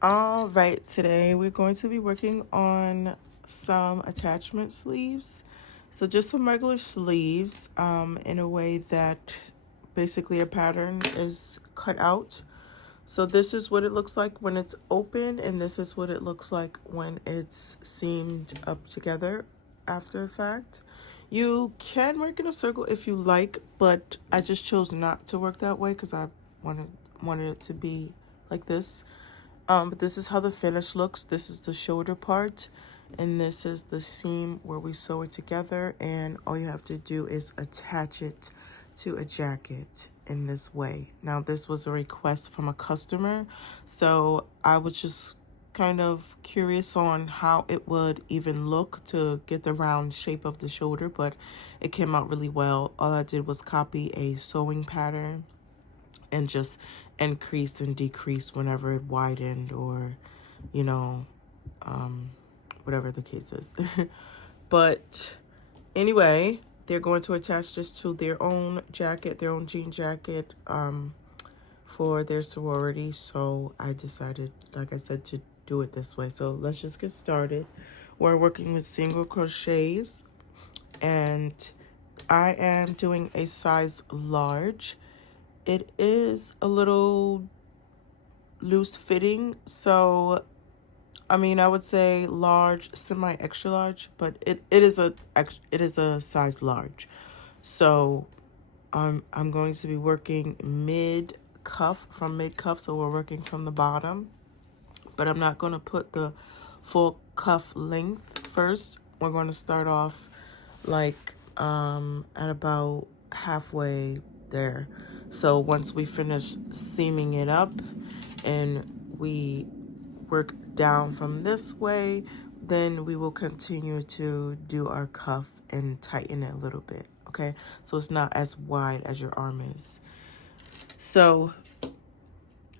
All right, today we're going to be working on some attachment sleeves. So just some regular sleeves in a way that basically a pattern is cut out. So this is what it looks like when it's open, and this is what it looks like when it's seamed up together after the fact. You can work in a circle if you like, but I just chose not to work that way because I wanted it to be like this. But this is how the finish looks. This is the shoulder part, and this is the seam where we sew it together, and all you have to do is attach it to a jacket in this way. Now, this was a request from a customer, so I was just kind of curious on how it would even look to get the round shape of the shoulder, but it came out really well. All I did was copy a sewing pattern and just increase and decrease whenever it widened, or you know whatever the case is. But anyway, they're going to attach this to their own jacket, their own jean jacket, for their sorority. So I decided, like I said, to do it this way. So let's just get started. We're working with single crochets, and I am doing a size large. It is a little loose fitting, so I mean, I would say large, semi extra large, but it is a size large. So I'm going to be working mid cuff, from mid cuff, so we're working from the bottom, but I'm not going to put the full cuff length first. We're going to start off like at about halfway there. So once we finish seaming it up and we work down from this way, then we will continue to do our cuff and tighten it a little bit, okay? So it's not as wide as your arm is. So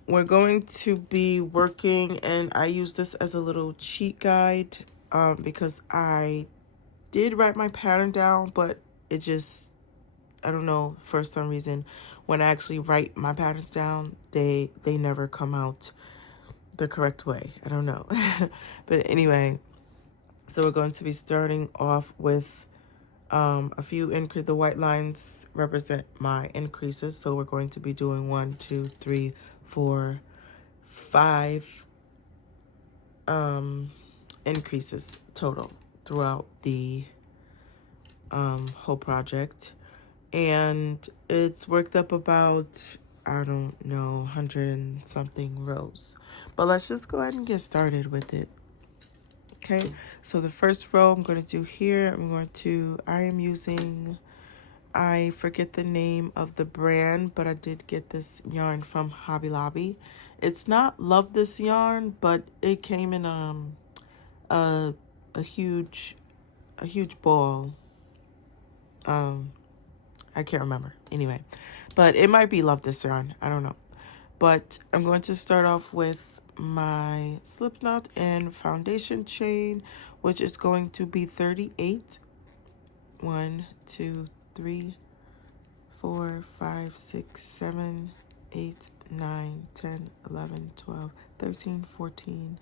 we're going to be working, and I use this as a little cheat guide because I did write my pattern down, but it just, I don't know, for some reason, when I actually write my patterns down, they never come out the correct way. I don't know. But anyway, so we're going to be starting off with a few the white lines represent my increases. So we're going to be doing 1, 2, 3, 4, 5 increases total throughout the whole project. And it's worked up about, I don't know, 100 and something rows. But let's just go ahead and get started with it. Okay, so the first row I'm going to do here, I am using, I forget the name of the brand, but I did get this yarn from Hobby Lobby. It's not Love This yarn, but it came in a huge ball. I can't remember. Anyway, but it might be Love This yarn. I don't know. But I'm going to start off with my slip knot and foundation chain, which is going to be 38. 1, 2, 3, 4, 5, 6, 7, 8, 9, 10, 11, 12, 13, 14,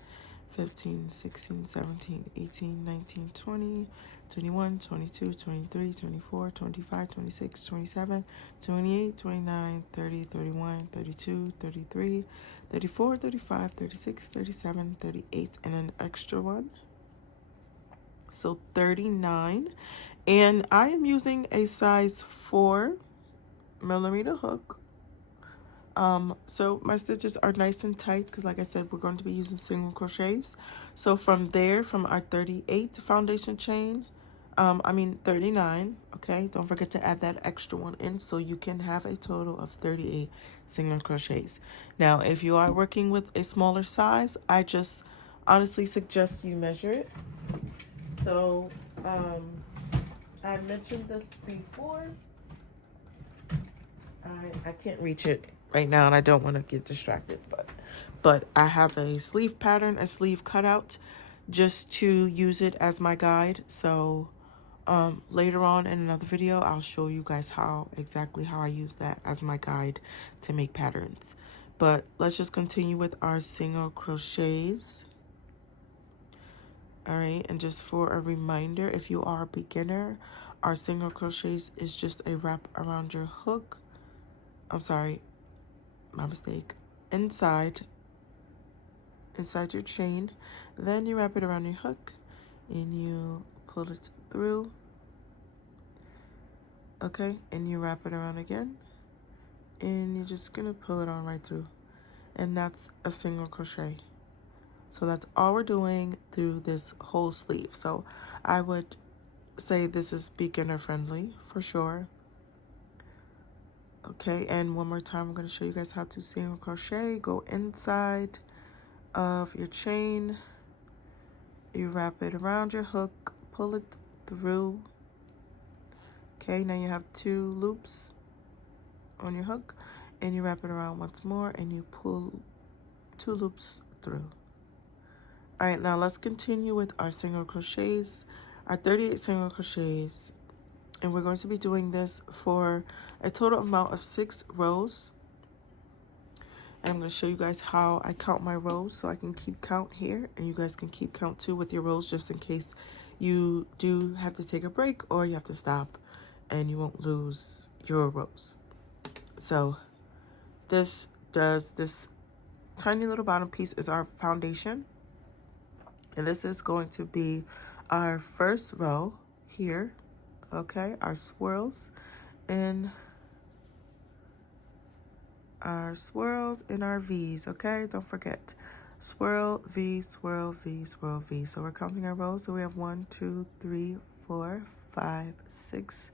15, 16, 17, 18, 19, 20, 21, 22, 23, 24, 25, 26, 27, 28, 29, 30, 31, 32, 33, 34, 35, 36, 37, 38, and an extra one. So 39. And I am using a size 4mm hook. So my stitches are nice and tight because, like I said, we're going to be using single crochets. So from there, from our 38 foundation chain, 39, okay? Don't forget to add that extra one in so you can have a total of 38 single crochets. Now, if you are working with a smaller size, I just honestly suggest you measure it. So, I mentioned this before. I can't reach it right now, and I don't want to get distracted, but I have a sleeve pattern, a sleeve cutout, just to use it as my guide. So later on in another video, I'll show you guys exactly how I use that as my guide to make patterns. But let's just continue with our single crochets. All right, and just for a reminder, if you are a beginner, our single crochets is just a wrap around your hook. I'm sorry, my mistake. Inside your chain, then you wrap it around your hook and you pull it through. Okay, and you wrap it around again and you're just gonna pull it on right through, and that's a single crochet. So that's all we're doing through this whole sleeve. So I would say this is beginner friendly for sure. Okay, and one more time I'm going to show you guys how to single crochet. Go inside of your chain, you wrap it around your hook, pull it through. Okay, now you have 2 loops on your hook, and you wrap it around once more and you pull 2 loops through. All right, now let's continue with our single crochets, our 38 single crochets, and we're going to be doing this for a total amount of 6 rows. And I'm going to show you guys how I count my rows so I can keep count here, and you guys can keep count too with your rows, just in case you do have to take a break or you have to stop and you won't lose your rows. So this tiny little bottom piece is our foundation, and this is going to be our first row here. Okay, our swirls and our V's. Okay, don't forget, swirl V, swirl V, swirl V. So we're counting our rows. So we have 1, 2, 3, 4, 5, 6,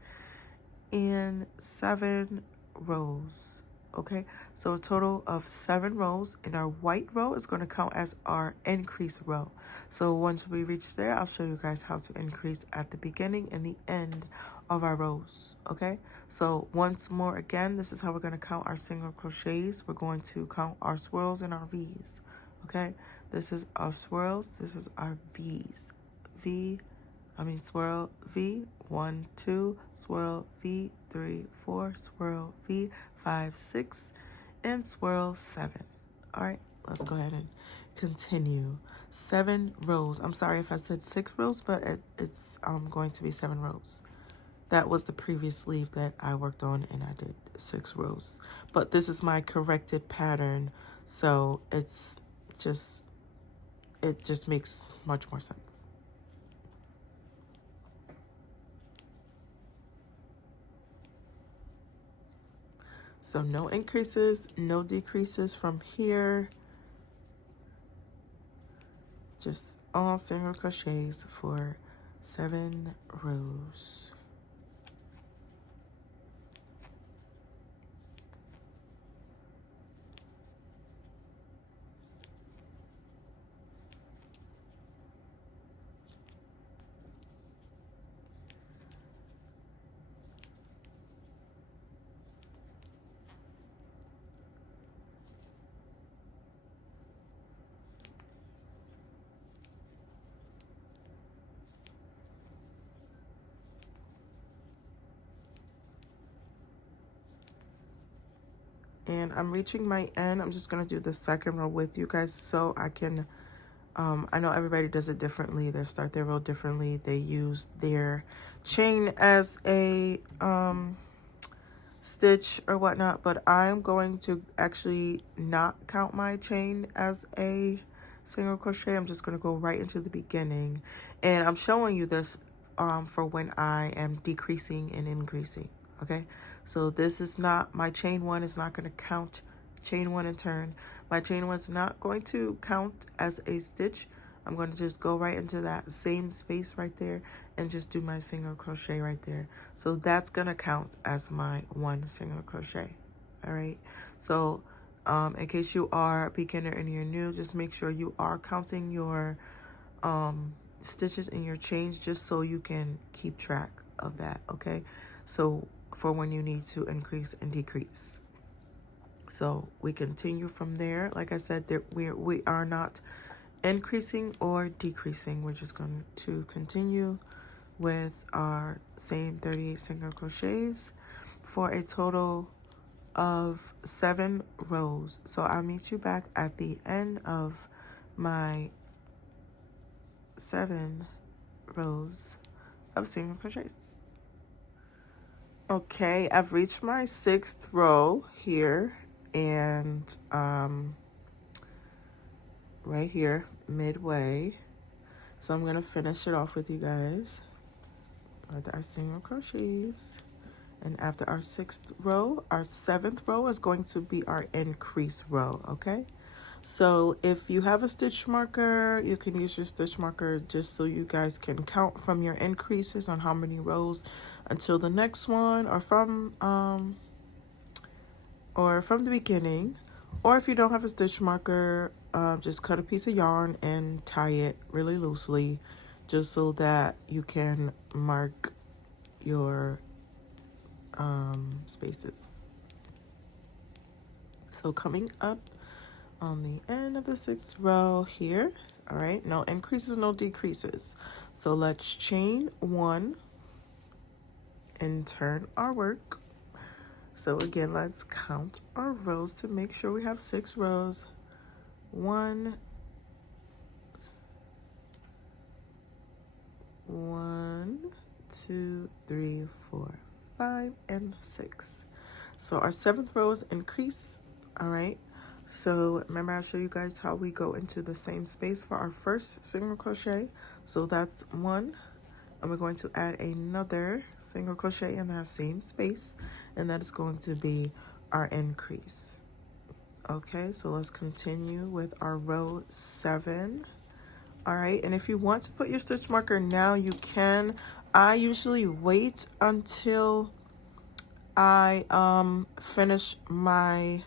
and 7 rows. Okay, so a total of 7 rows, and our white row is going to count as our increase row. So once we reach there, I'll show you guys how to increase at the beginning and the end of our rows. Okay, so once more again, this is how we're going to count our single crochets. We're going to count our swirls and our V's. Okay, this is our swirls, this is our V's. Swirl V, 1, 2, swirl V, 3, 4, swirl V, 5, 6, and swirl 7. All right, let's go ahead and continue. 7 rows. I'm sorry if I said 6 rows, but it's going to be 7 rows. That was the previous sleeve that I worked on, and I did 6 rows. But this is my corrected pattern, so it just makes much more sense. So no increases, no decreases from here. Just all single crochets for 7 rows. And I'm reaching my end. I'm just gonna do the second row with you guys so I can, I know everybody does it differently. They start their row differently. They use their chain as a stitch or whatnot, but I'm going to actually not count my chain as a single crochet. I'm just going to go right into the beginning, and I'm showing you this for when I am decreasing and increasing. Okay, so this is not, my chain 1 is not going to count chain 1 and turn. My chain 1 is not going to count as a stitch. I'm going to just go right into that same space right there and just do my single crochet right there. So that's going to count as my 1 single crochet. All right, so in case you are a beginner and you're new, just make sure you are counting your stitches in your chains, just so you can keep track of that. Okay, so for when you need to increase and decrease. So we continue from there. Like I said, we are not increasing or decreasing. We're just going to continue with our same 38 single crochets for a total of 7 rows. So I'll meet you back at the end of my 7 rows of single crochets. Okay, I've reached my 6th row here, and right here midway. So I'm gonna finish it off with you guys with our single crochets. And after our 6th row, our 7th row is going to be our increase row, okay? So if you have a stitch marker, you can use your stitch marker just so you guys can count from your increases on how many rows until the next one, or from the beginning. Or if you don't have a stitch marker, just cut a piece of yarn and tie it really loosely just so that you can mark your spaces. So coming up on the end of the 6th row here, all right, no increases, no decreases. So let's chain 1 and turn our work. So again, let's count our rows to make sure we have 6 rows. 1, 2, 3, 4, 5, and 6. So our 7th row is increase. All right, so remember I showed you guys how we go into the same space for our first single crochet. So that's 1, and we're going to add another single crochet in that same space, and that is going to be our increase. Okay, so let's continue with our row 7. All right, and if you want to put your stitch marker now, you can. I usually wait until I finish my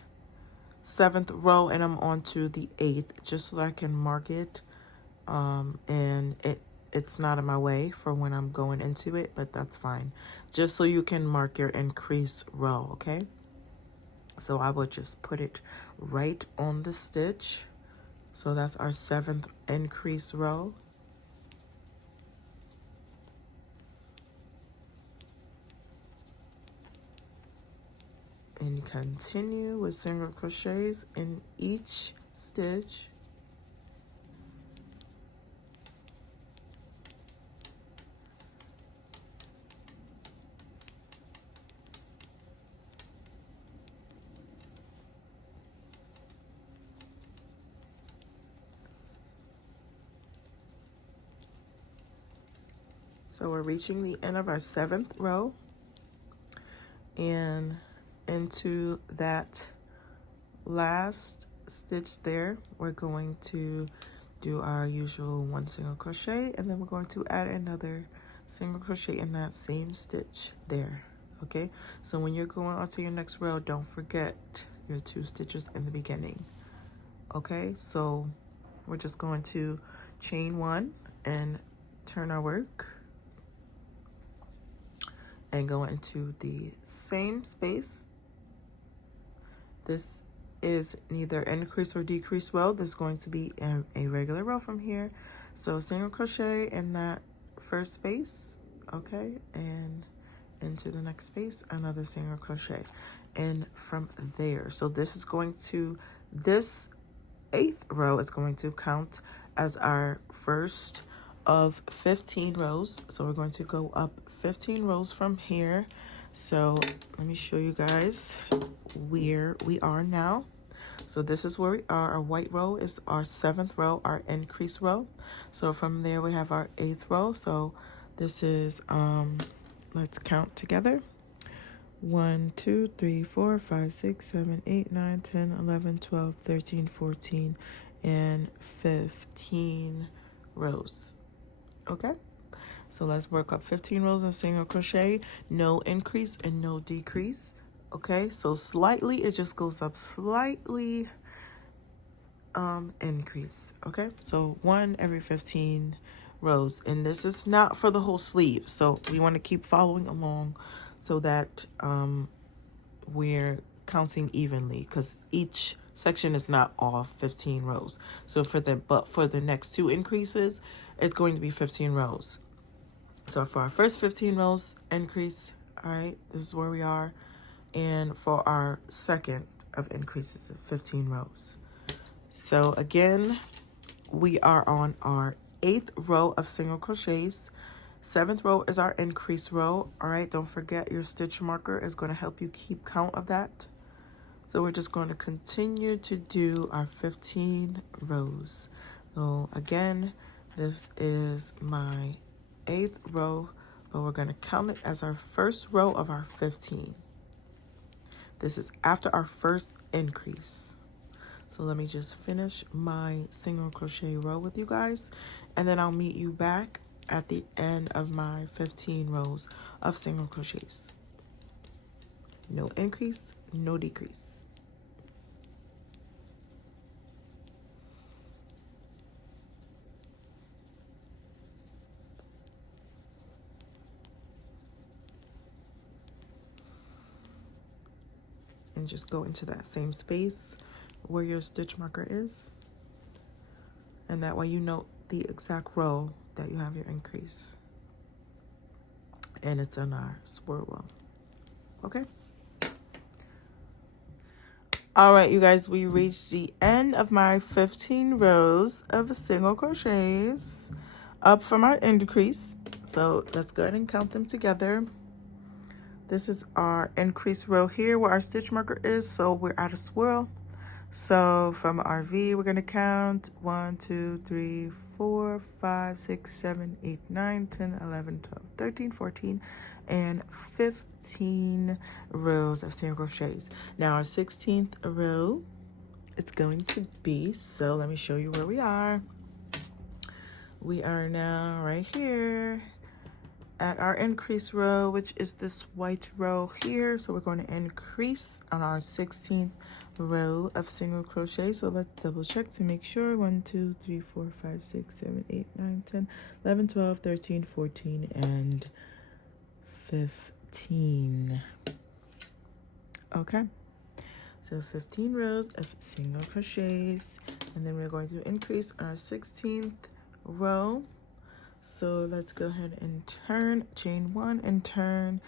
7th row and I'm on to the 8th, just so that I can mark it, and it's not in my way for when I'm going into it, but that's fine, just so you can mark your increase row. Okay, so I will just put it right on the stitch. So that's our 7th increase row. And continue with single crochets in each stitch. So we're reaching the end of our 7th row, and into that last stitch there, we're going to do our usual 1 single crochet, and then we're going to add another single crochet in that same stitch there. Okay, so when you're going on to your next row, don't forget your 2 stitches in the beginning. Okay, so we're just going to chain 1 and turn our work and go into the same space. This is neither increase or decrease row. This is going to be a regular row from here. So single crochet in that first space, okay, and into the next space, another single crochet, and from there. So this 8th row is going to count as our first of 15 rows. So we're going to go up 15 rows from here. So let me show you guys where we are now. So this is where we are. Our white row is our 7th row, our increase row. So from there we have our 8th row. So this is let's count together. 1, 2, 3, 4, 5, 6, 7, 8, 9, 10, 11, 12, 13, 14, and 15 rows. Okay, so let's work up 15 rows of single crochet, no increase and no decrease. Okay, so slightly, it just goes up slightly, increase. Okay, so 1 every 15 rows, and this is not for the whole sleeve, so we want to keep following along so that we're counting evenly, because each section is not all 15 rows. So for the next 2 increases, it's going to be 15 rows. So for our first 15 rows increase, all right, this is where we are. and for our second of increases of 15 rows. So again, we are on our 8th row of single crochets. 7th row is our increase row. All right, don't forget your stitch marker is going to help you keep count of that. So we're just going to continue to do our 15 rows. So again, this is my 8th row, but we're going to count it as our first row of our 15. This is after our first increase. So let me just finish my single crochet row with you guys, and then I'll meet you back at the end of my 15 rows of single crochets. No increase, no decrease. And just go into that same space where your stitch marker is, and that way you know the exact row that you have your increase, and it's in our swirl row. Okay, all right, you guys, we reached the end of my 15 rows of single crochets up from our increase. So let's go ahead and count them together. This is our increase row here where our stitch marker is, so we're at a swirl. So from our V, we're going to count 1, 2, 3, 4, 5, 6, 7, 8, 9, 10, 11, 12, 13, 14, and 15 rows of single crochets. Now our 16th row is going to be, so let me show you where we are. We are now right here at our increase row, which is this white row here. So we're going to increase on our 16th row of single crochet. So let's double check to make sure. 1, 2, 3, 4, 5, 6, 7, 8, 9, 10, 11, 12, 13, 14, and 15. Okay, so 15 rows of single crochets, and then we're going to increase our 16th row. So let's go ahead and turn, chain 1 and turn,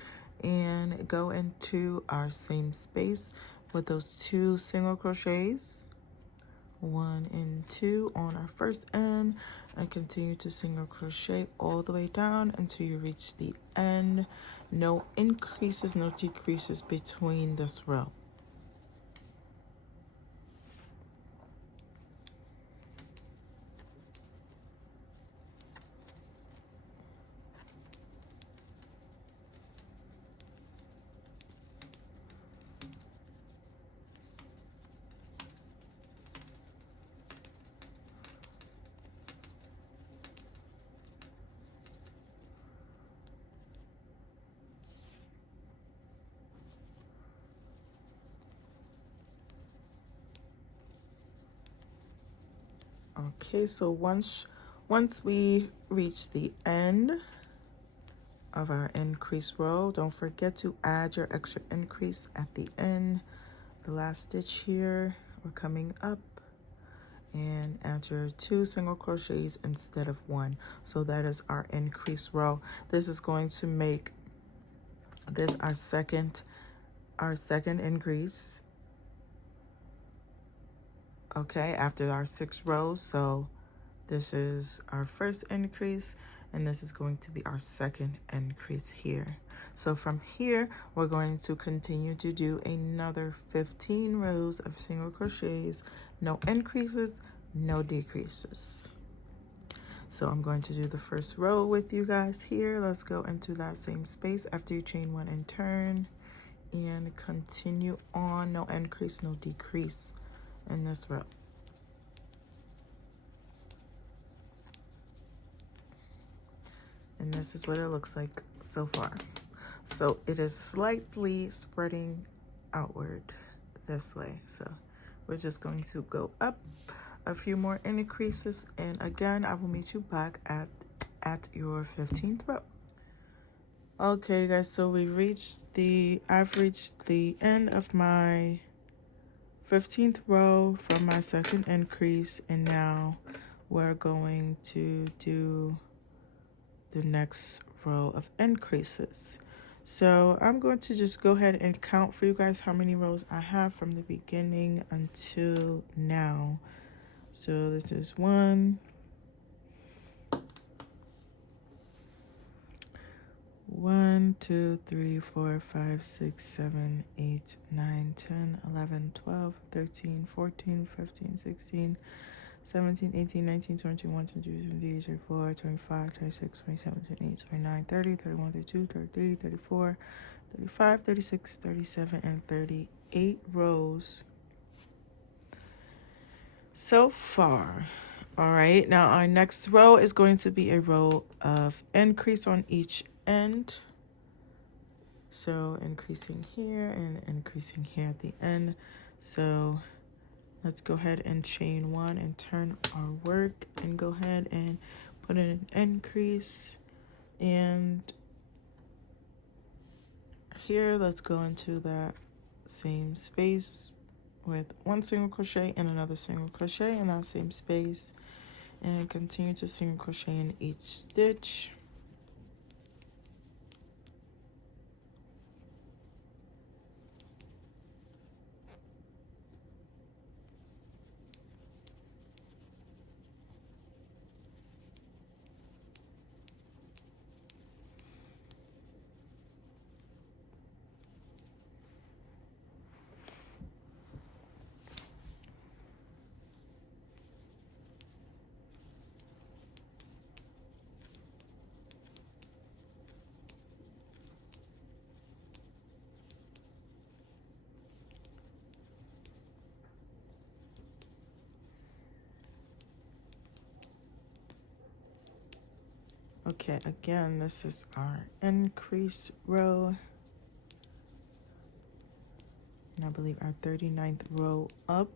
and go into our same space with those 2 single crochets, 1 and 2 on our first end, and continue to single crochet all the way down until you reach the end. No increases, no decreases between this row. Okay, so once we reach the end of our increase row, don't forget to add your extra increase at the end, the last stitch here. We're coming up, and add your 2 single crochets instead of 1. So that is our increase row. This is going to make this our second increase. Okay, after our 6 rows. So this is our first increase, and this is going to be our second increase here. So from here, we're going to continue to do another 15 rows of single crochets, no increases, no decreases. So I'm going to do the first row with you guys here. Let's go into that same space after you chain 1 and turn, and continue on, no increase, no decrease in this row. And this is what it looks like so far. So it is slightly spreading outward this way. So we're just going to go up a few more increases, and again I will meet you back at your 15th row. Okay guys, so I've reached the end of my 15th row from my second increase, and now we're going to do the next row of increases. So I'm going to just go ahead and count for you guys how many rows I have from the beginning until now. So this is 1, 2, 3, 4, 5, 6, 7, 8, 9, 10, 11, 12, 13, 14, 15, 16, 17, 18, 19, 20, 21, 22, 23, 24, 25, 26, 27, 28, 29, 30, 31, 32, 33, 34, 35, 36, 37, and 38 rows so far. All right, now our next row is going to be a row of increase on each end. So increasing here and increasing here at the end. So let's go ahead and chain 1 and turn our work and go ahead and put in an increase. And here, let's go into that same space with 1 single crochet and another single crochet in that same space, and continue to single crochet in each stitch. Okay, again, this is our increase row, and I believe our 39th row up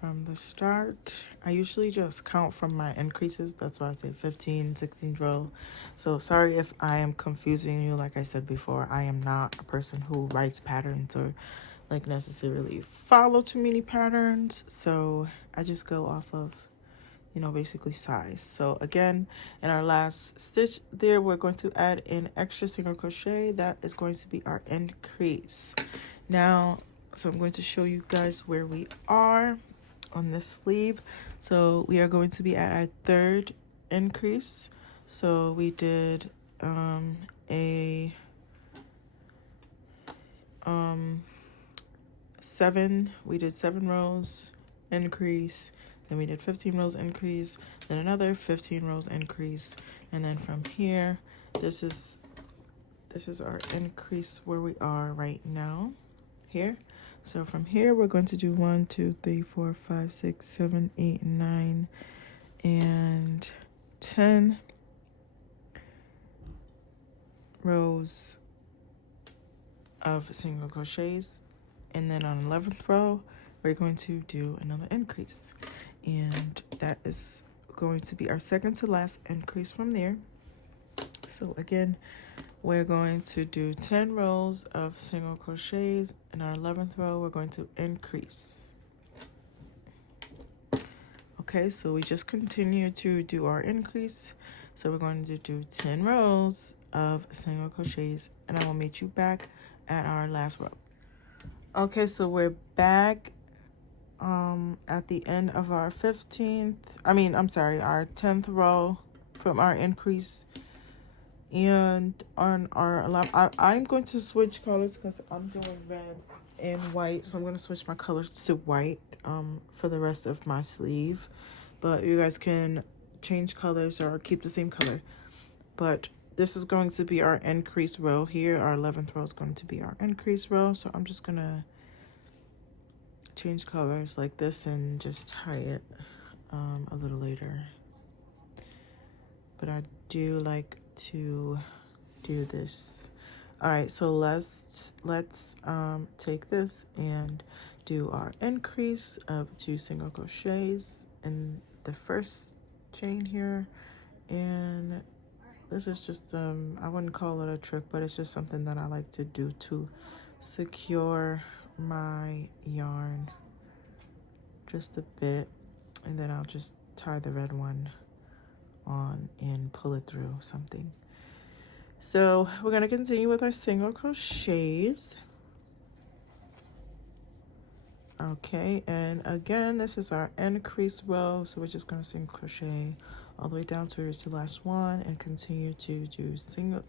from the start. I usually just count from my increases. That's why I say 15, 16th row. So sorry if I am confusing you. Like I said before, I am not a person who writes patterns or like necessarily follow too many patterns. So I just go off of, you know, basically size. So again, in our last stitch there, we're going to add an extra single crochet. That is going to be our increase. Now, so I'm going to show you guys where we are on this sleeve. So we are going to be at our 3rd increase. So we did a 7, we did 7 rows increase, then we did 15 rows increase, then another 15 rows increase, and then from here, this is our increase where we are right now here. So from here, we're going to do 1, 2, 3, 4, 5, 6, 7, 8, 9, and 10 rows of single crochets. And then on 11th row, we're going to do another increase. And that is going to be our second to last increase from there. So again, we're going to do 10 rows of single crochets. In our 11th row, we're going to increase. Okay, so we just continue to do our increase. So we're going to do 10 rows of single crochets, and I will meet you back at our last row. Okay, so we're back at the end of our our 10th row from our increase. And on our 11th, I'm going to switch colors because I'm doing red and white, so I'm going to switch my colors to white for the rest of my sleeve. But you guys can change colors or keep the same color. But this is going to be our increase row here. Our 11th row is going to be our increase row. So I'm just going to change colors like this and just tie it a little later. But I do like to do this. All right, so let's take this and do our increase of 2 single crochets in the first chain here. And this is just I wouldn't call it a trick, but it's just something that I like to do to secure my yarn just a bit, and then I'll just tie the red one on and pull it through something. So we're going to continue with our single crochets. Okay, and again, this is our increase row, so we're just going to single crochet all the way down to reach the last one and continue to do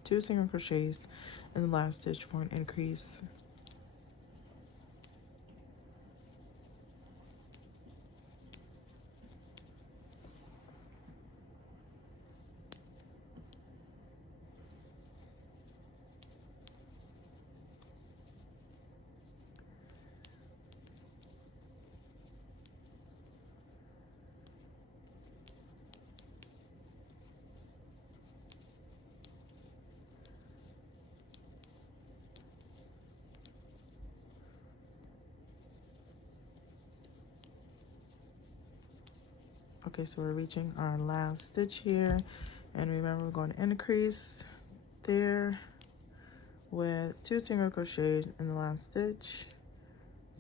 two single crochets in the last stitch for an increase. Okay, so we're reaching our last stitch here, and remember we're going to increase there with two single crochets in the last stitch,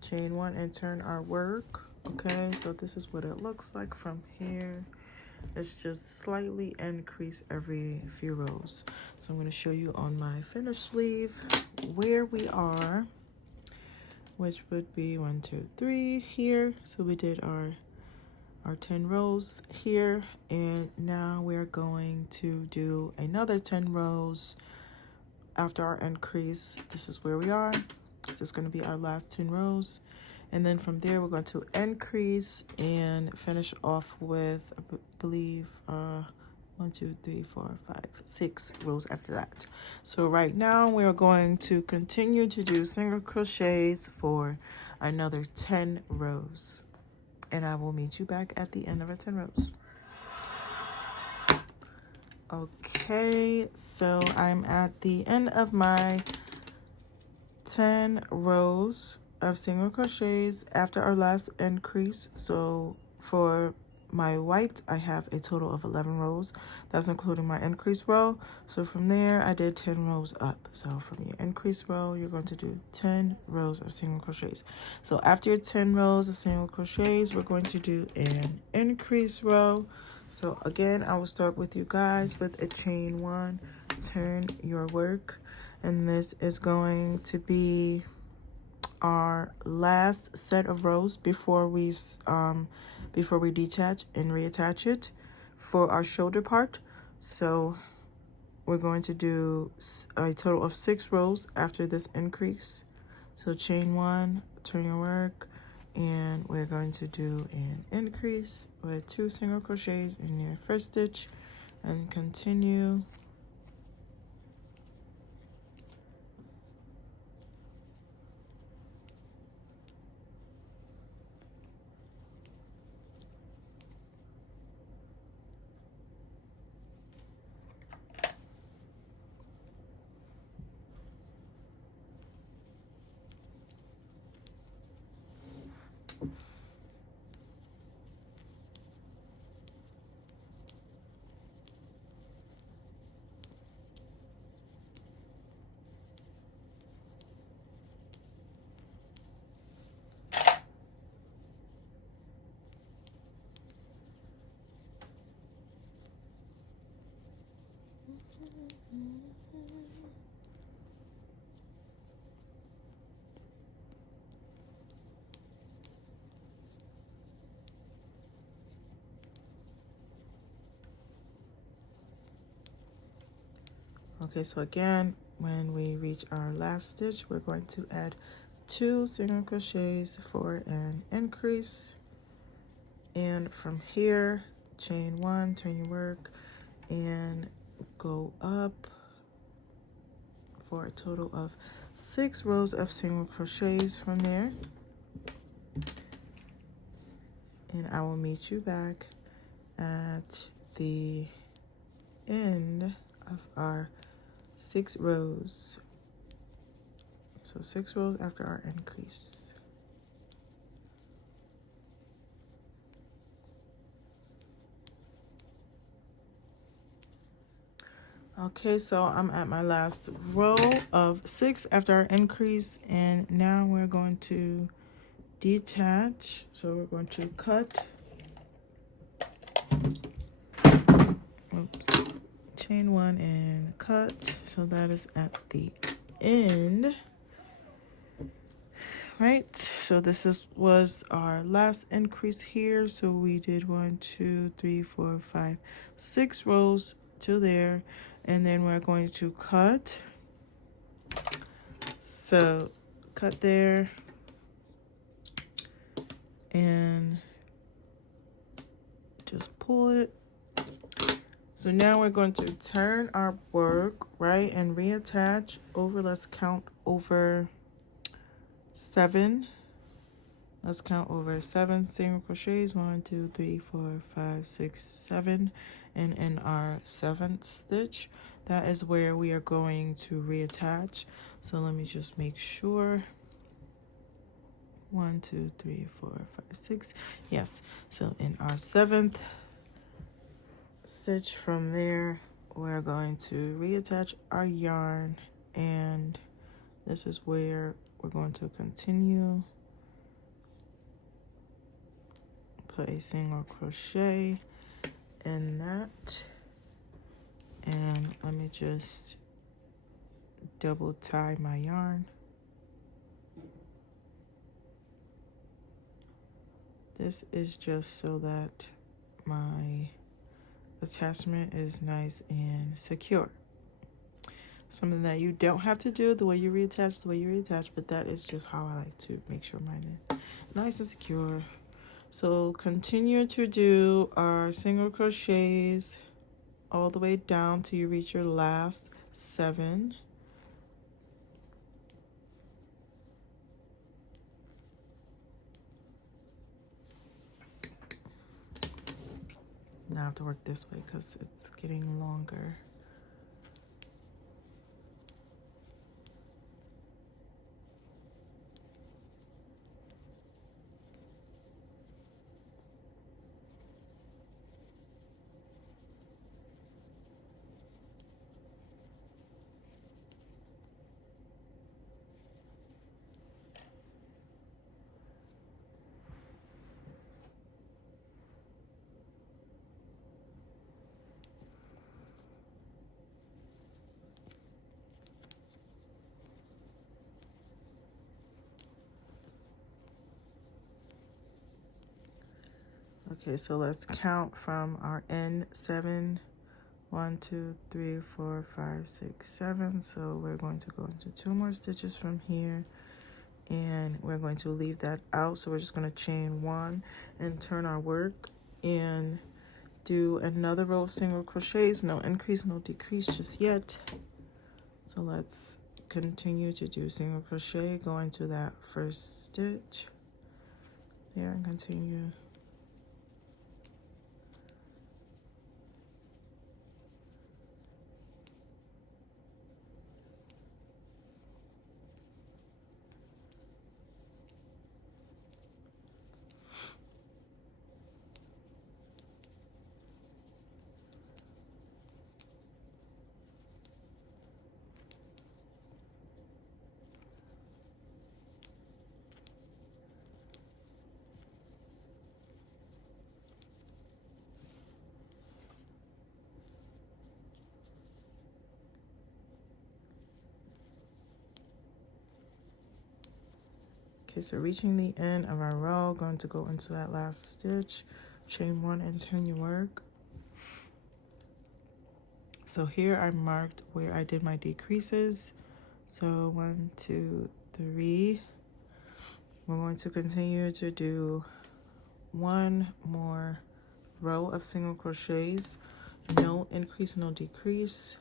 chain one, and turn our work. Okay, so this is what it looks like from here. It's just slightly increase every few rows. So I'm going to show you on my finished sleeve where we are, which would be 1, 2, 3 here. So we did our 10 rows here, and now we're going to do another 10 rows after our increase. This is where we are. This is going to be our last 10 rows, and then from there we're going to increase and finish off with, I believe, 1, 2, 3, 4, 5, 6 rows after that. So right now we are going to continue to do single crochets for another 10 rows. And I will meet you back at the end of our 10 rows. Okay, so I'm at the end of my 10 rows of single crochets after our last increase. So for my white, I have a total of 11 rows. That's including my increase row. So from there, I did 10 rows up. So from your increase row, you're going to do 10 rows of single crochets. So after your 10 rows of single crochets, we're going to do an increase row. So again, I will start with you guys with a chain one, turn your work. And this is going to be our last set of rows before we detach and reattach it for our shoulder part. So we're going to do a total of 6 rows after this increase. So chain one, turn your work, and we're going to do an increase with 2 single crochets in your first stitch and continue. Okay, so again, when we reach our last stitch, we're going to add 2 single crochets for an increase. And from here, chain one, turn your work, and go up for a total of 6 rows of single crochets from there. And I will meet you back at the end of our 6 rows. So 6 rows after our increase. Okay, so I'm at my last row of 6 after our increase, and now we're going to detach. So we're going to cut, oops, chain 1 and cut. So that is at the end. Right, so this was our last increase here. So we did 1, 2, 3, 4, 5, 6 rows to there, and then we're going to cut. So cut there and just pull it. So now we're going to turn our work, right, and reattach over. Let's count over 7. Let's count over 7 single crochets. 1, 2, 3, 4, 5, 6, 7. And in our 7th stitch, that is where we are going to reattach. So let me just make sure. 1, 2, 3, 4, 5, 6. Yes. So in our 7th stitch from there, we're going to reattach our yarn, and this is where we're going to continue. Put a single crochet in that, and let me just double tie my yarn. This is just so that my attachment is nice and secure. Something that you don't have to do. The way you reattach, but that is just how I like to make sure mine is nice and secure. So continue to do our single crochets all the way down till you reach your last 7. Now I have to work this way because it's getting longer. Okay, so let's count from our end 7. 1, 2, 3, 4, 5, 6, 7. So we're going to go into 2 more stitches from here, and we're going to leave that out. So we're just going to chain 1 and turn our work and do another row of single crochets. No increase, no decrease just yet. So let's continue to do single crochet, go into that first stitch there and continue. Okay, so reaching the end of our row, going to go into that last stitch, chain 1 and turn your work. So here I marked where I did my decreases. So 1, 2, 3. We're going to continue to do 1 more row of single crochets, no increase, no decrease.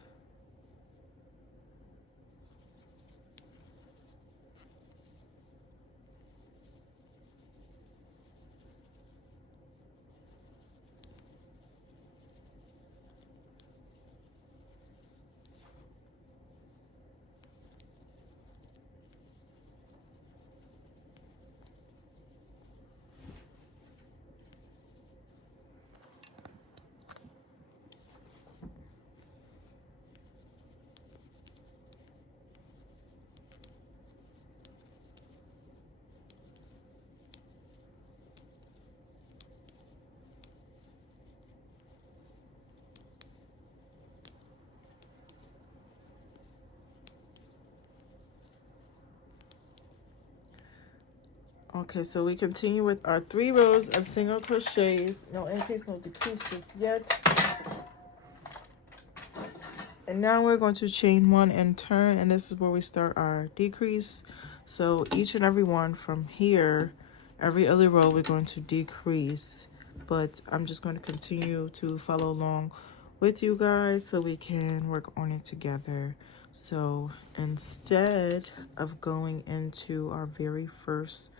Okay, so we continue with our 3 rows of single crochets. No increase, no decrease just yet. And now we're going to chain 1 and turn, and this is where we start our decrease. So each and every one from here, every other row, we're going to decrease. But I'm just going to continue to follow along with you guys so we can work on it together. So instead of going into our very first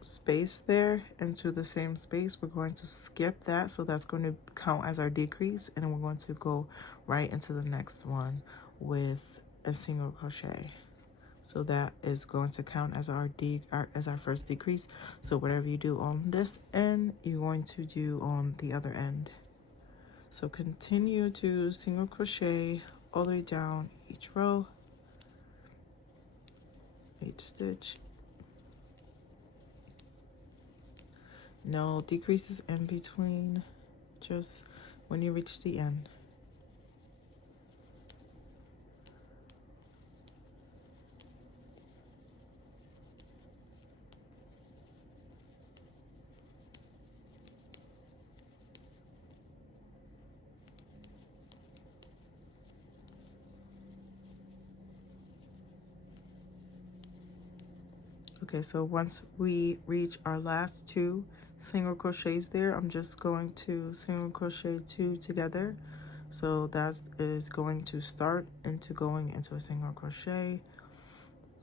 space there into the same space, we're going to skip that, so that's going to count as our decrease, and then we're going to go right into the next one with a single crochet. So that is going to count as our first decrease. So whatever you do on this end, you're going to do on the other end. So continue to single crochet all the way down each row, each stitch. No decreases in between, just when you reach the end. Okay, so once we reach our last 2 single crochets there, I'm just going to single crochet 2 together. So that is going to start into going into a single crochet,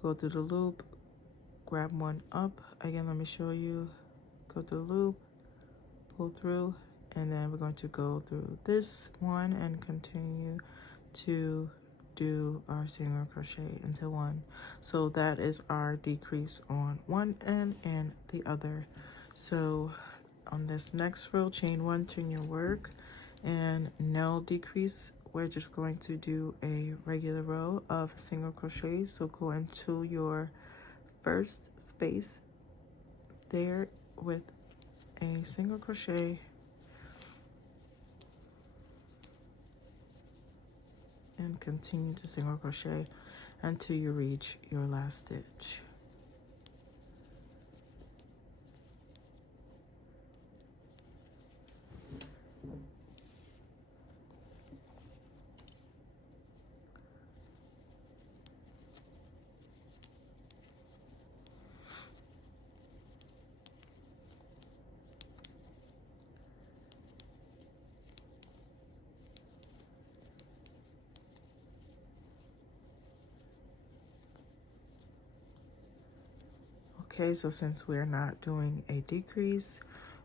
go through the loop, grab one up. Again, let me show you. Go through the loop, pull through, and then we're going to go through this one and continue to do our single crochet into 1. So that is our decrease on one end and the other. So on this next row, chain 1, turn your work, and no decrease. We're just going to do a regular row of single crochets. So go into your first space there with a single crochet, and continue to single crochet until you reach your last stitch. Okay, so since we're not doing a decrease,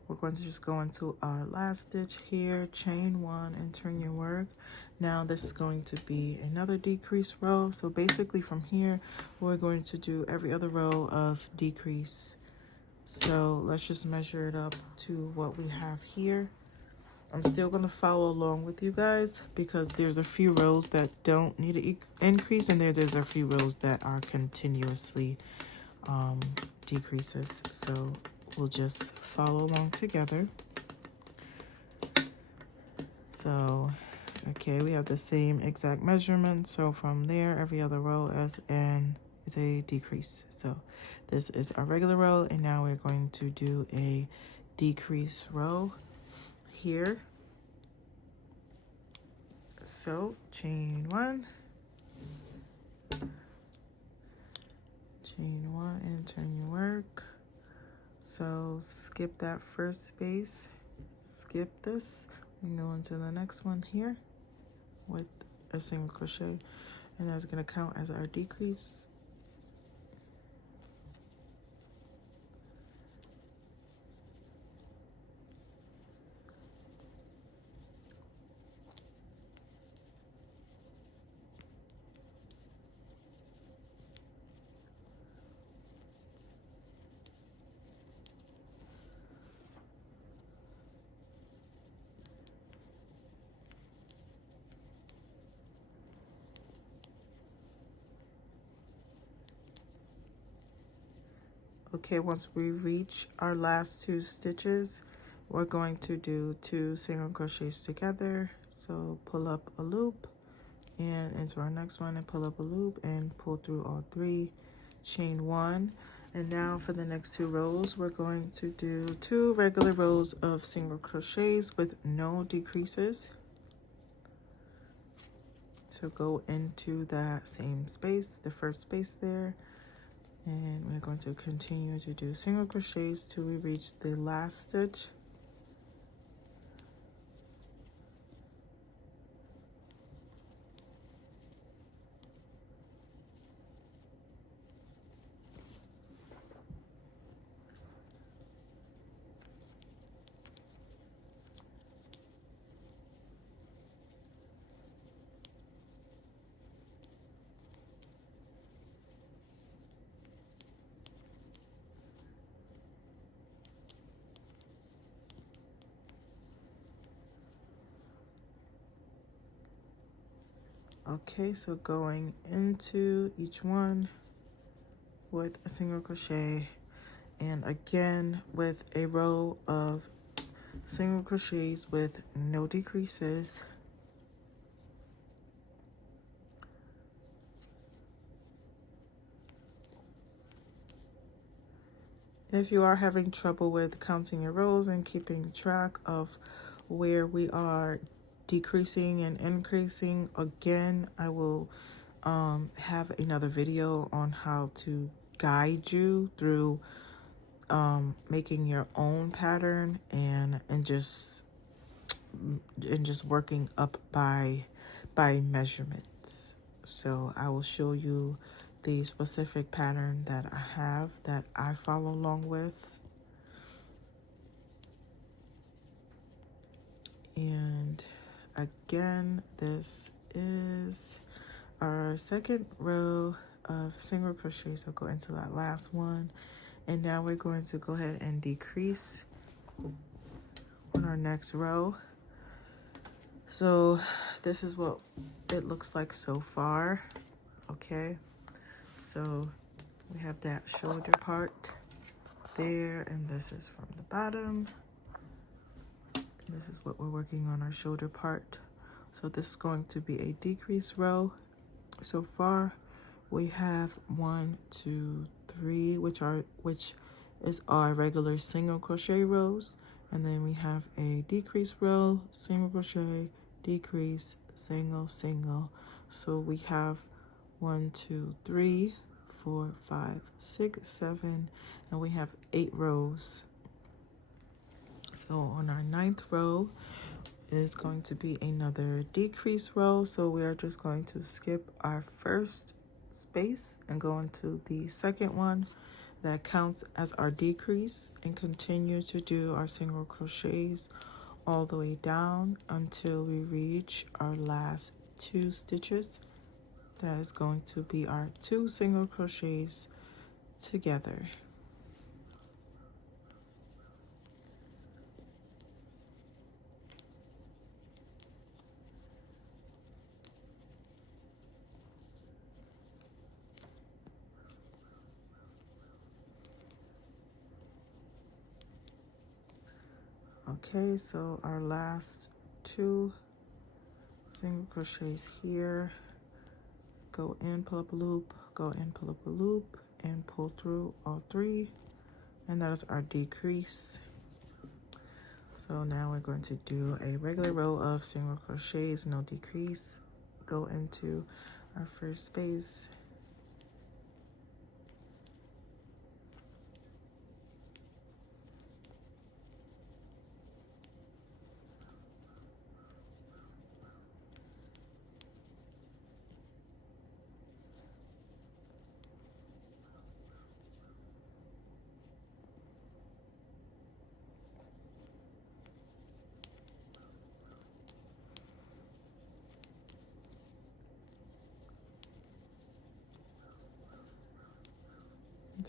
we're going to just go into our last stitch here, chain 1 and turn your work. Now this is going to be another decrease row. So basically from here, we're going to do every other row of decrease. So let's just measure it up to what we have here. I'm still going to follow along with you guys because there's a few rows that don't need an increase, and there's a few rows that are continuously decreases. So we'll just follow along together. So okay, we have the same exact measurement. So from there, every other row is a decrease. So this is our regular row, and now we're going to do a decrease row here. So chain 1, chain 1 and turn your work. So skip that first space, skip this, and go into the next one here with a single crochet, and that's going to count as our decrease. Okay, once we reach our last 2 stitches, we're going to do 2 single crochets together. So pull up a loop and into our next one, and pull up a loop and pull through all 3, chain 1, And now for the next 2 rows, we're going to do 2 regular rows of single crochets with no decreases. So go into that same space, the first space there, and we're going to continue to do single crochets till we reach the last stitch. Okay, so going into each one with a single crochet, and again with a row of single crochets with no decreases. And if you are having trouble with counting your rows and keeping track of where we are decreasing and increasing, again, I will have another video on how to guide you through making your own pattern and just working up by measurements. So I will show you the specific pattern that I have that I follow along with. And again, this is our second row of single crochet, so go into that last one, and now we're going to go ahead and decrease on our next row. So this is what it looks like so far. Okay, so we have that shoulder part there, and this is from the bottom. This is what we're working on, our shoulder part. So this is going to be a decrease row. So far we have 1, 2, 3, which is our regular single crochet rows, and then we have a decrease row, single crochet, decrease, single, single. So we have 1, 2, 3, 4, 5, 6, 7, and we have 8 rows. So on our 9th row is going to be another decrease row. So we are just going to skip our first space and go into the second one that counts as our decrease, and continue to do our single crochets all the way down until we reach our last 2 stitches. That is going to be our 2 single crochets together. Okay, so our last 2 single crochets here, go in, pull up a loop, go in, pull up a loop, and pull through all 3, and that is our decrease. So now we're going to do a regular row of single crochets, no decrease, go into our first space,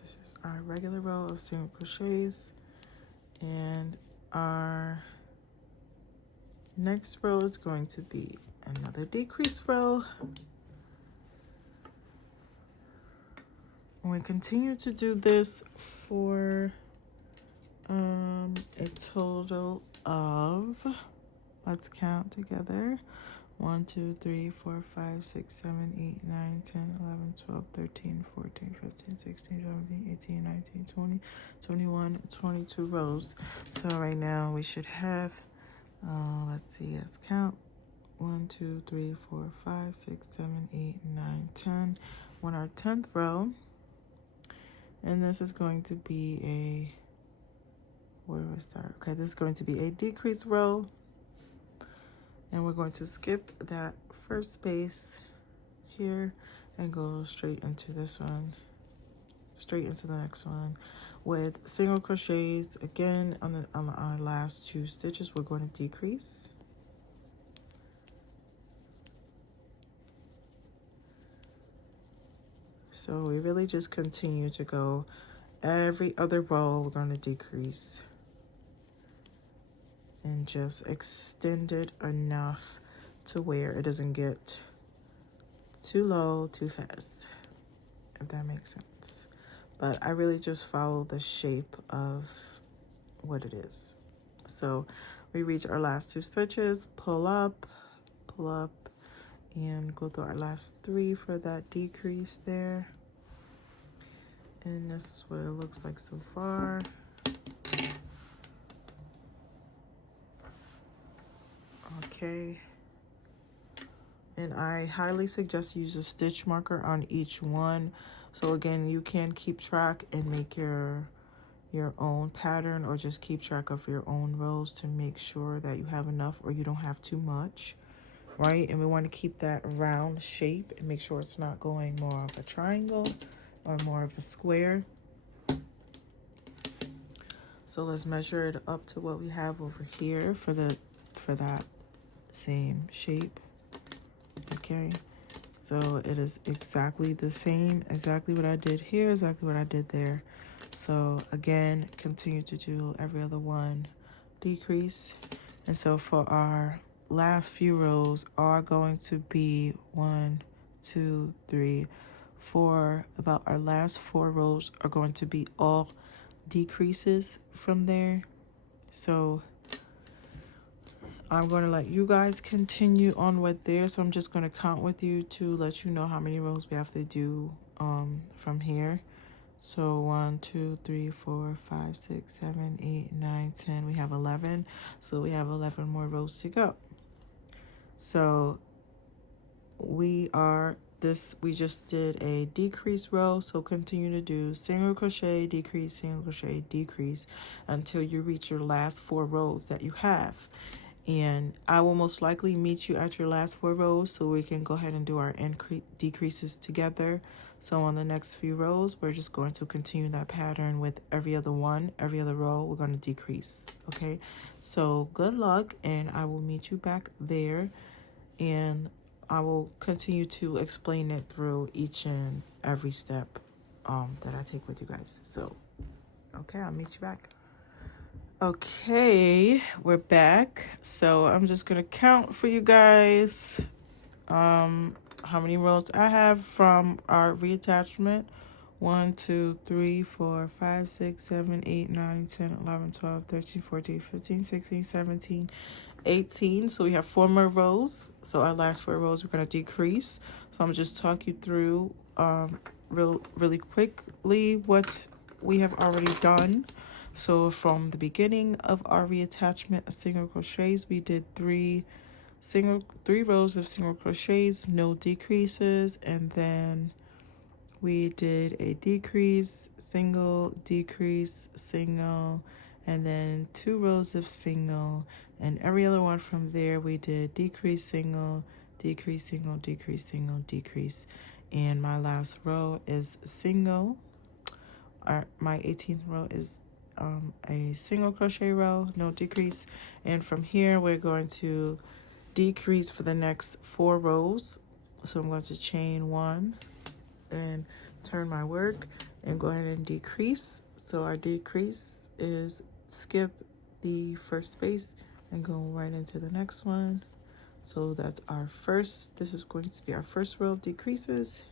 this is our regular row of single crochets, and our next row is going to be another decrease row. And we continue to do this for a total of, let's count together, 1, 2, 3, 4, 5, 6, 7, 8, 9, 10, 11, 12, 13, 14, 15, 16, 17, 18, 19, 20, 21, 22 rows. So right now we should have, let's see, let's count. 1, 2, 3, 4, 5, 6, 7, 8, 9, 10. We're on our 10th row. And this is going to be a, where do I start? Okay, this is going to be a decrease row. And we're going to skip that first space here and go straight into this one, straight into the next one with single crochets. Again, on our last 2 stitches, we're going to decrease. So we really just continue to go every other row, we're going to decrease and just extend it enough to where it doesn't get too low too fast, if that makes sense. But I really just follow the shape of what it is. So we reach our last 2 stitches, pull up, and go through our last 3 for that decrease there. And this is what it looks like so far. Okay. And I highly suggest you use a stitch marker on each one. So again, you can keep track and make your own pattern, or just keep track of your own rows to make sure that you have enough or you don't have too much, right? And we want to keep that round shape and make sure it's not going more of a triangle or more of a square. So let's measure it up to what we have over here for that same shape. Okay, so it is exactly the same, exactly what I did here, exactly what I did there. So again, continue to do every other one, decrease. And so for our last few rows are going to be 1, 2, 3, 4. About our last 4 rows are going to be all decreases from there. So I'm going to let you guys continue on with there. So I'm just going to count with you to let you know how many rows we have to do from here. So 1, 2, 3, 4, 5, 6, 7, 8, 9, 10. We have 11. So we have 11 more rows to go. So we just did a decrease row. So continue to do single crochet, decrease, single crochet, decrease until you reach your last 4 rows that you have. And I will most likely meet you at your last 4 rows so we can go ahead and do our decreases together. So on the next few rows, we're just going to continue that pattern with every other row, we're going to decrease. Okay, so good luck, and I will meet you back there, and I will continue to explain it through each and every step that I take with you guys. So, okay, I'll meet you back. Okay, we're back. So I'm just gonna count for you guys how many rows I have from our reattachment. 1, 2, 3, 4, 5, 6, 7, 8, 9, 10, 11, 12, 13, 14, 15, 16, 17, 18. So we have 4 more rows. So our last 4 rows we're gonna decrease. So I'm just talk you through really quickly what we have already done. So from the beginning of our reattachment of single crochets, we did 3 rows of single crochets, no decreases, and then we did a decrease, single, decrease, single, and then 2 rows of single, and every other one from there we did decrease, single, decrease, single, decrease, single, decrease. And my last row is single. My 18th row is a single crochet row, no decrease. And from here we're going to decrease for the next 4 rows. So I'm going to chain 1 and turn my work and go ahead and decrease. So our decrease is skip the first space and go right into the next one. So that's our first, this is going to be our first row of decreases.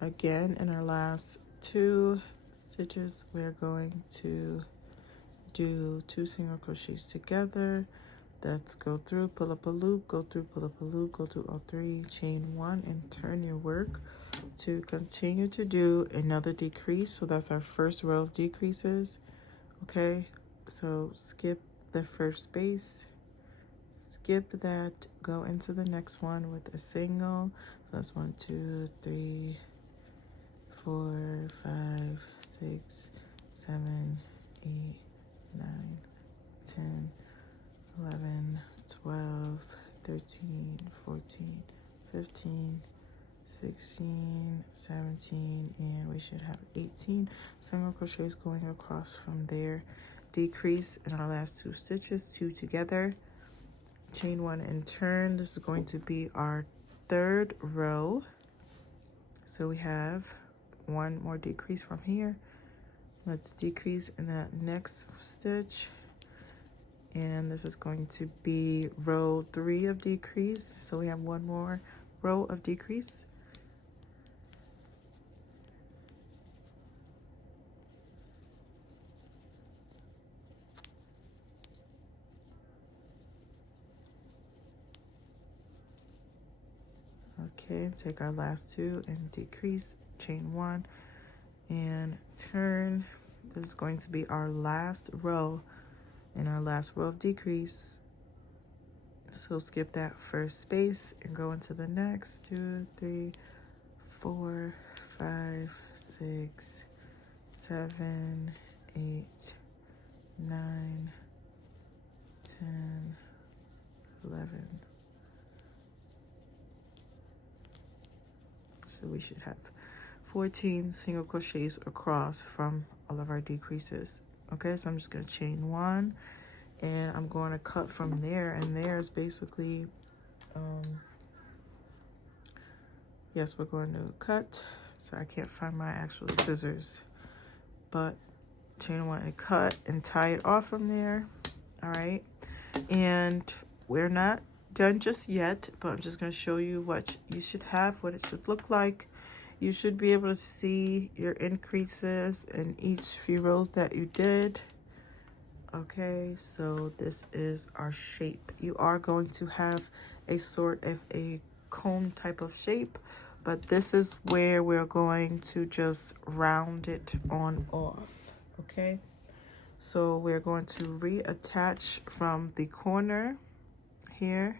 Again, in our last 2 stitches, we're going to do 2 single crochets together. That's go through, pull up a loop, go through, pull up a loop, go through all 3, chain 1, and turn your work to continue to do another decrease. So that's our first row of decreases. Okay, so skip the first space, skip that, go into the next one with a single. So that's 1, 2, 3, 4, 5, 6, 7, 8, 9, 10, 11, 12, 13, 14, 15, 16, 17, and we should have 18 single crochets going across from there. Decrease in our last 2 stitches, 2 together, chain 1 and turn. This is going to be our 3rd row. So we have 1 more decrease from here. Let's decrease in that next stitch, and this is going to be row 3 of decrease. So we have 1 more row of decrease. Okay, take our last 2 and decrease, chain 1 and turn. This is going to be our last row in our last row of decrease. So skip that first space and go into the next. 2, 3, 4, 5, 6, 7, 8, 9, 10, 11. So we should have 14 single crochets across from all of our decreases. Okay, so I'm just going to chain 1 and I'm going to cut from there, and there's basically yes, we're going to cut. So I can't find my actual scissors, but chain 1 and cut and tie it off from there. All right, and we're not done just yet, but I'm just going to show you what you should have, what it should look like. You should be able to see your increases in each few rows that you did. Okay, so this is our shape. You are going to have a sort of a cone type of shape, but this is where we're going to just round it on off. Okay, so we're going to reattach from the corner here.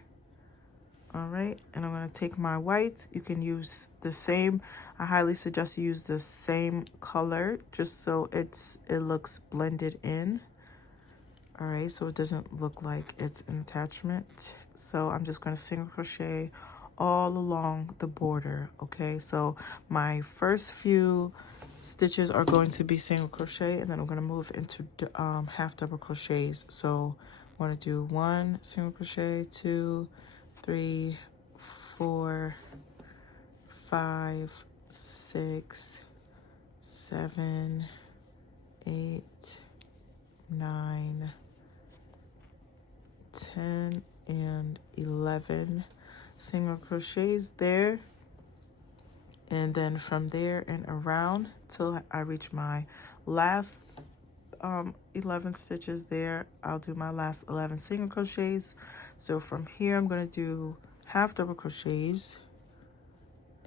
All right, and I'm going to take my white. You can use the same, I highly suggest you use the same color just so it looks blended in. All right, so it doesn't look like it's an attachment. So I'm just going to single crochet all along the border. Okay, so my first few stitches are going to be single crochet, and then I'm going to move into half double crochets. So I want to do 1 single crochet, 2, 3, 4, 5, 6, 7, 8, 9, 10, and 11 single crochets there, and then from there and around till I reach my last 11 stitches there, I'll do my last 11 single crochets. So from here I'm going to do half double crochets,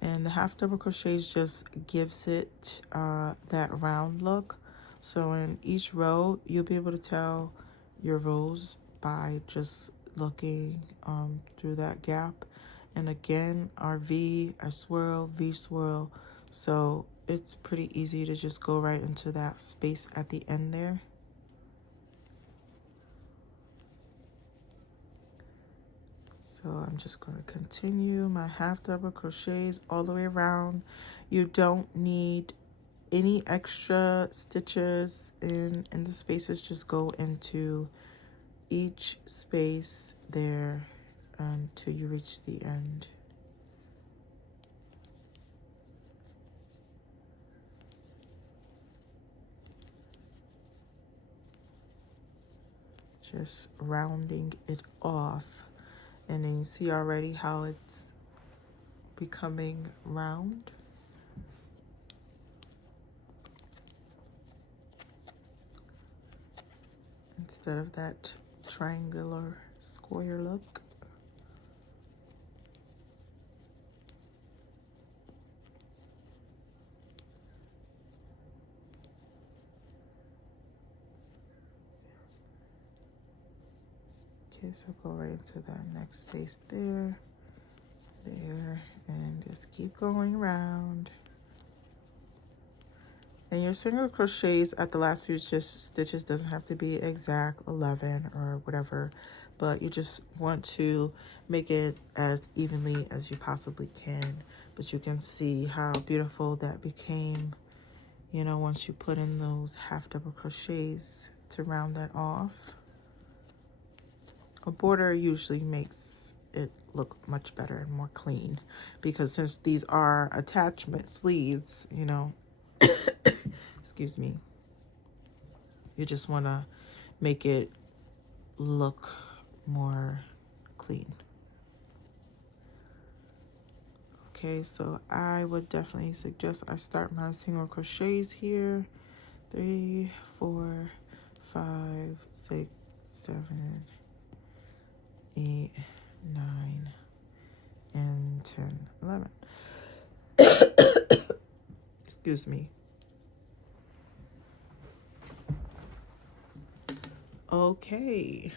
and the half double crochets just gives it that round look. So in each row you'll be able to tell your rows by just looking through that gap. And again, our V, our swirl, V swirl. So it's pretty easy to just go right into that space at the end there. So I'm just going to continue my half double crochets all the way around. You don't need any extra stitches in the spaces. Just go into each space there until you reach the end. Just rounding it off, and then you see already how it's becoming round. instead of that triangular square look. Okay, so go right into that next space there, and just keep going around. And your single crochets at the last few stitches doesn't have to be exact 11 or whatever, but you just want to make it as evenly as you possibly can. But you can see how beautiful that became, you know, once you put in those half double crochets to round that off. A border usually makes it look much better and more clean, because since these are attachment sleeves, you know, excuse me, you just want to make it look more clean. Okay, so I would definitely suggest I start my single crochets here. 3, 4, 5, 6, 7, 8, 9, and 10, 11. Excuse me. Okay.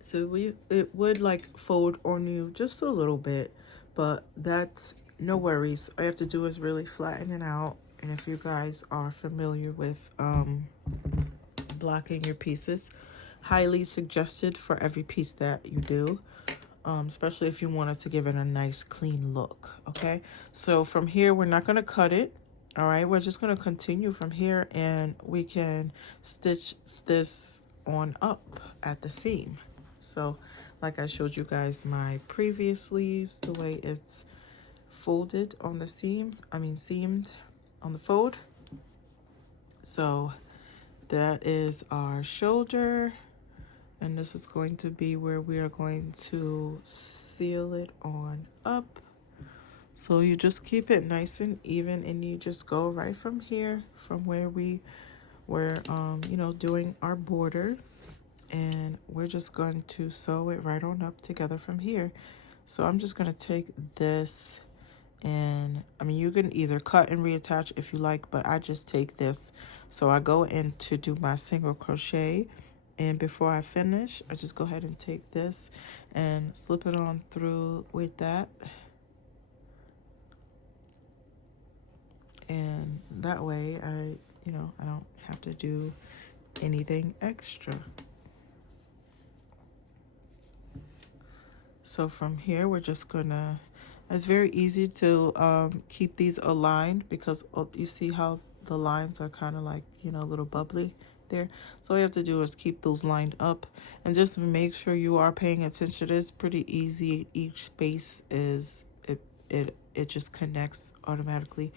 So it would like fold on you just a little bit, but that's no worries. All you have to do is really flatten it out. And if you guys are familiar with blocking your pieces, highly suggested for every piece that you do, especially if you wanted to give it a nice clean look. Okay, so from here we're not going to cut it. All right, we're just going to continue from here, and we can stitch this on up at the seam. So like I showed you guys my previous sleeves, the way it's folded on the seamed on the fold. So that is our shoulder, and this is going to be where we are going to seal it on up. So you just keep it nice and even, and you just go right from here, from where we were you know, doing our border, and we're just going to sew it right on up together from here. So I'm just going to take this, and I mean, you can either cut and reattach if you like, but I just take this. So I go in to do my single crochet, and before I finish, I just go ahead and take this and slip it on through with that. And that way I don't have to do anything extra. So from here, we're just gonna, it's very easy to keep these aligned, because you see how the lines are kind of like, you know, a little bubbly there. So all you have to do is keep those lined up, and just make sure you are paying attention. It's pretty easy. Each space is, it just connects automatically.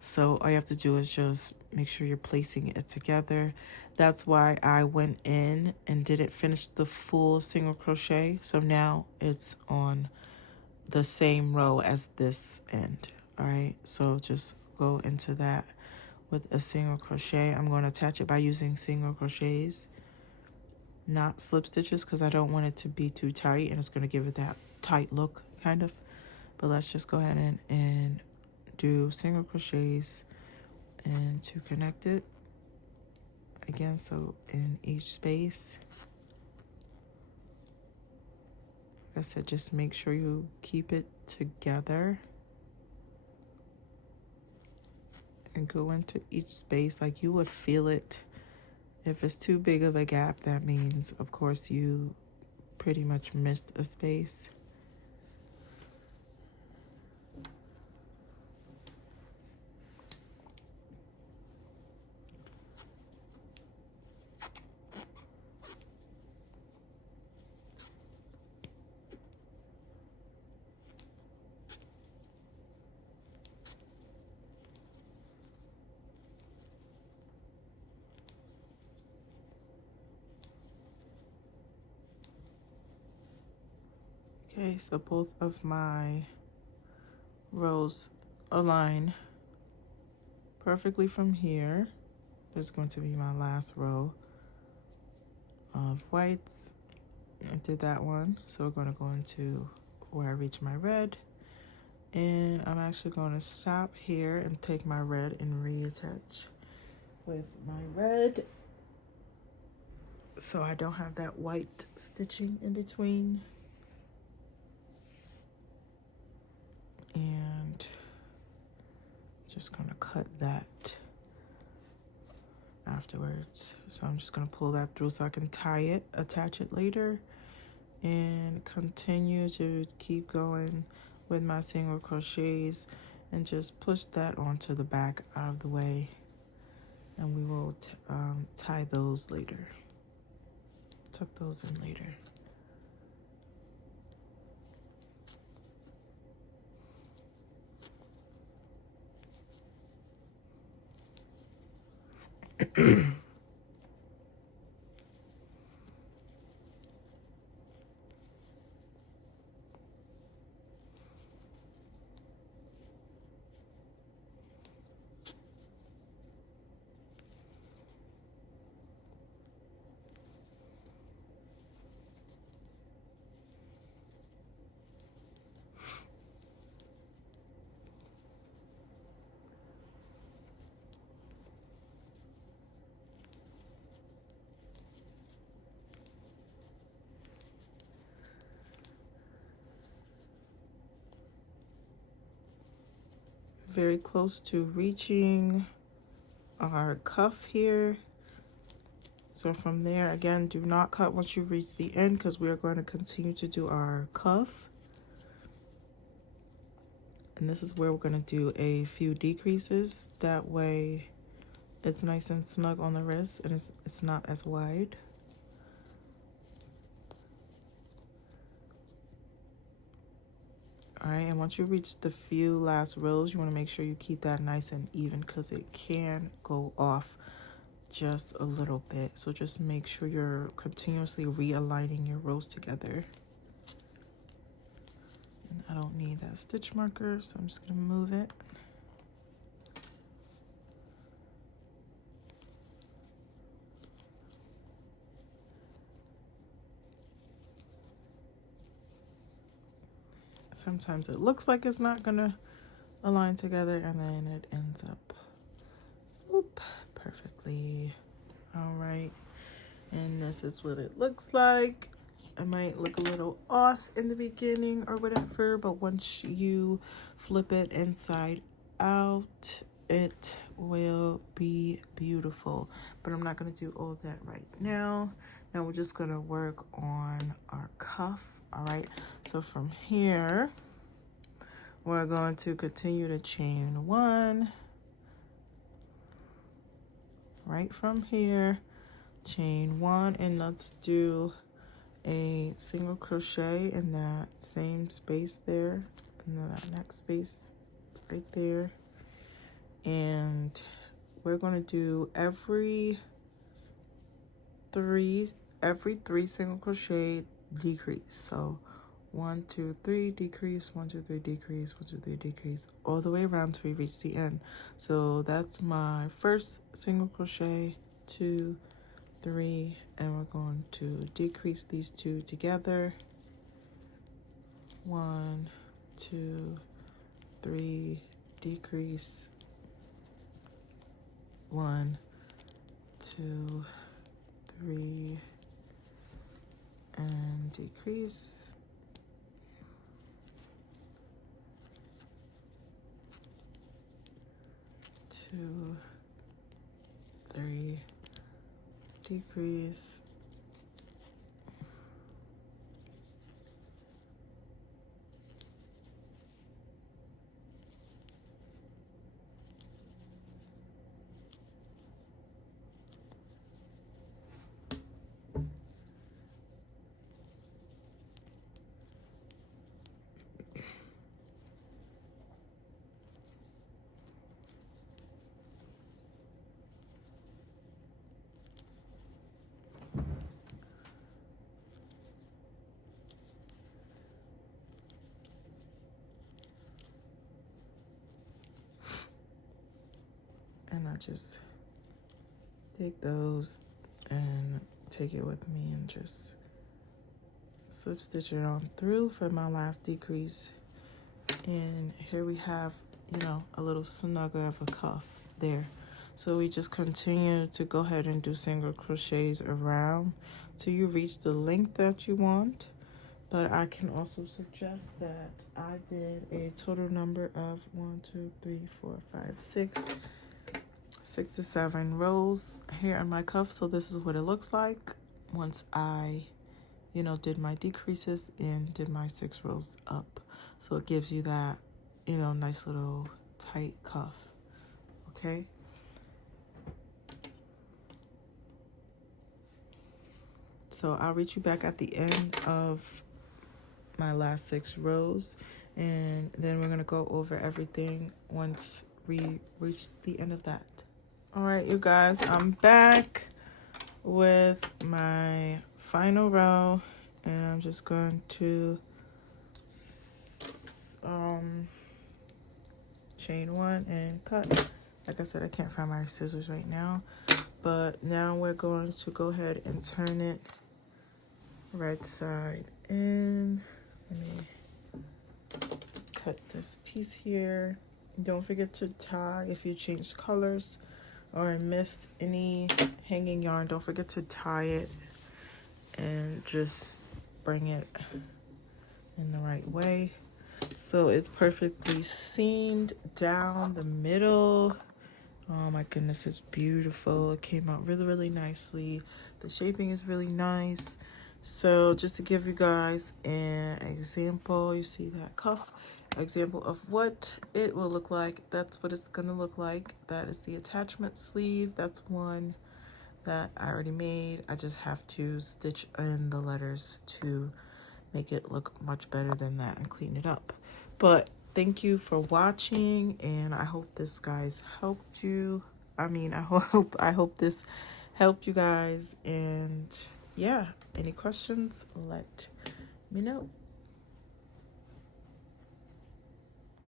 So all you have to do is just make sure you're placing it together. That's why I went in and didn't finish the full single crochet. So now it's on the same row as this end. All right, so just go into that with a single crochet. I'm going to attach it by using single crochets, not slip stitches, because I don't want it to be too tight, and it's going to give it that tight look kind of. But let's just go ahead and do single crochets and to connect it again. So in each space, like I said, just make sure you keep it together and go into each space like you would feel it. If it's too big of a gap, that means of course you pretty much missed a space. Okay, so both of my rows align perfectly from here. This is going to be my last row of whites. I did that one, so we're going to go into where I reach my red, and I'm actually going to stop here and take my red and reattach with my red so I don't have that white stitching in between. And just going to cut that afterwards. So I'm just going to pull that through so I can tie it, attach it later, and continue to keep going with my single crochets and just push that onto the back out of the way, and we will tie those later, tuck those in later. Very close to reaching our cuff here. So from there, again, do not cut once you reach the end because we are going to continue to do our cuff. And this is where we're going to do a few decreases. That way it's nice and snug on the wrist and it's not as wide. All right, and once you reach the few last rows, you want to make sure you keep that nice and even because it can go off just a little bit. So just make sure you're continuously realigning your rows together. And I don't need that stitch marker, so I'm just going to move it. Sometimes it looks like it's not going to align together, and then it ends up perfectly. All right, and this is what it looks like. It might look a little off in the beginning or whatever, but once you flip it inside out, it will be beautiful. But I'm not going to do all that right now. Now we're just going to work on our cuff. All right, so from here we're going to continue to chain one. Right from here, chain one, and let's do a single crochet in that same space there, and then that next space right there. And we're going to do every three single crochet decrease. So 1 2 3 decrease, 1 2 3 decrease, 1 2 3 decrease, all the way around till we reach the end. So that's my first single crochet, 2 3, and we're going to decrease these two together. 1 2 3, decrease, 1 2 3, and decrease. 2 3, decrease. And I just take those and take it with me and just slip stitch it on through for my last decrease. And here we have, you know, a little snugger of a cuff there. So we just continue to go ahead and do single crochets around till you reach the length that you want. But I can also suggest that I did a total number of 6 to 7 rows here on my cuff. So this is what it looks like once I, you know, did my decreases and did my 6 rows up. So it gives you that, you know, nice little tight cuff. Okay. So I'll reach you back at the end of my last 6 rows, and then we're gonna go over everything once we reach the end of that. All right, you guys, I'm back with my final row, and I'm just going to chain 1 and cut. Like I said, I can't find my scissors right now, but now we're going to go ahead and turn it right side in. Let me cut this piece here. Don't forget to tie if you changed colors or missed any hanging yarn. Don't forget to tie it and just bring it in the right way so it's perfectly seamed down the middle. Oh my goodness, it's beautiful. It came out really, really nicely. The shaping is really nice. So just to give you guys an example, you see that cuff, example of what it will look like. That's what it's gonna look like. That is the attachment sleeve. That's one that I already made. I just have to stitch in the letters to make it look much better than that and clean it up. But thank you for watching, and I hope this guys helped you. I hope this helped you guys. And yeah, any questions, let me know.